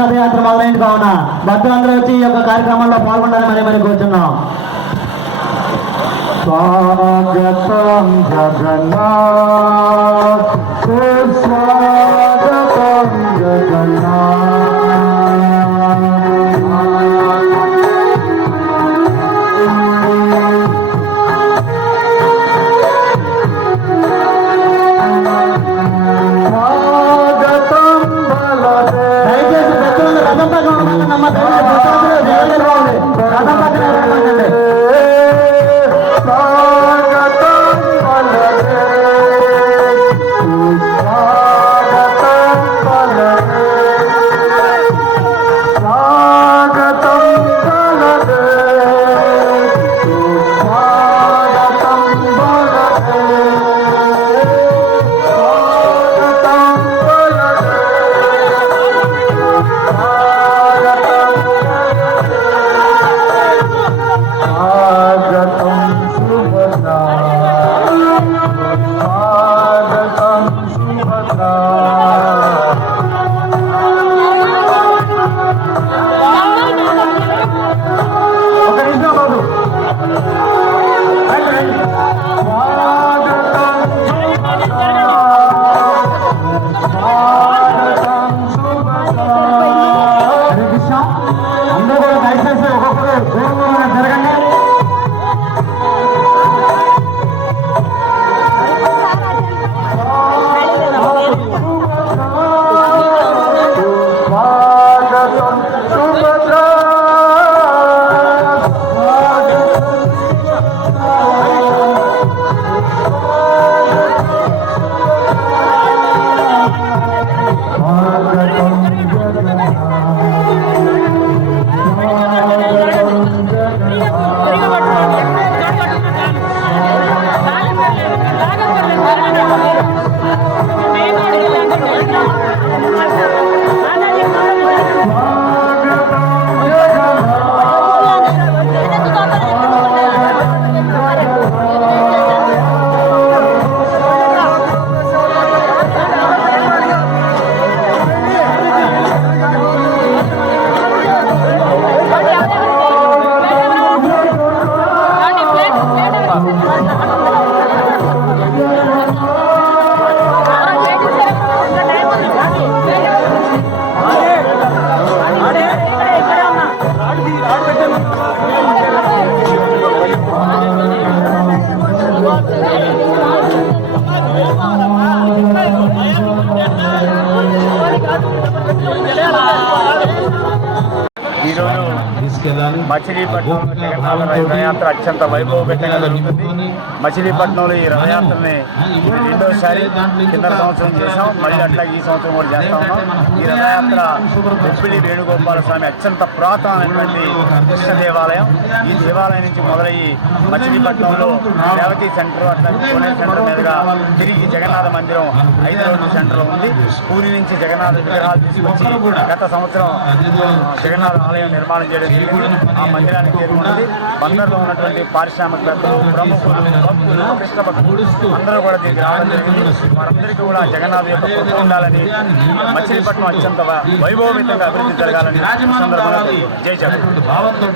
రథయాత్ర మొదలైంది కావున భక్తులందరూ వచ్చి ఈ యొక్క కార్యక్రమంలో పాల్గొనాలని మరి కోరుతున్నాం. స్వాగతం జగన్నాథ్, స్వాగతం జగన్నాథ్. మచిలీపట్నంలో జగన్నాథ రథయాత్ర అత్యంత వైభవపేతంగా జరుగుతుంది. మచిలీపట్నంలో ఈ రథయాత్రని రెండోసారి కింద సంవత్సరం చేసాం, మళ్ళీ అట్లా ఈ సంవత్సరం కూడా చేస్తా ఉన్నాం. ఈ రథయాత్ర బొప్పిలి వేణుగోపాల స్వామి అత్యంత పురాతనమైనటువంటి కృష్ణ దేవాలయం. ఈ దేవాలయం నుంచి మొదలయ్యి మచిలీపట్నంలో రేవతి సెంటర్, అట్లా కోనేరు సెంటర్ మీదుగా తిరిగి జగన్నాథ మందిరం 5 రోడ్డు సెంటర్ ఉంది. పూరి నుంచి జగన్నాథ విగ్రహాలు తీసుకొచ్చి గత సంవత్సరం జగన్నాథ ఆలయం నిర్మాణం చేయడం జరిగింది. ఆ మందిరానికి చేరుకున్నది. బందర్లో ఉన్నటువంటి పారిశ్రామికవేత్తలు, ప్రముఖులు, భక్తులు, కృష్ణ భక్తులు అందరూ కూడా దీనికి రావడం జరిగింది. వారందరికీ కూడా జగన్నాథ యొక్క కృప ఉండాలని, మచిలీపట్నం అత్యంత వైభవపేతంగా అభివృద్ధి జరగాలని సందర్భంగా జై జగన్ భావంతో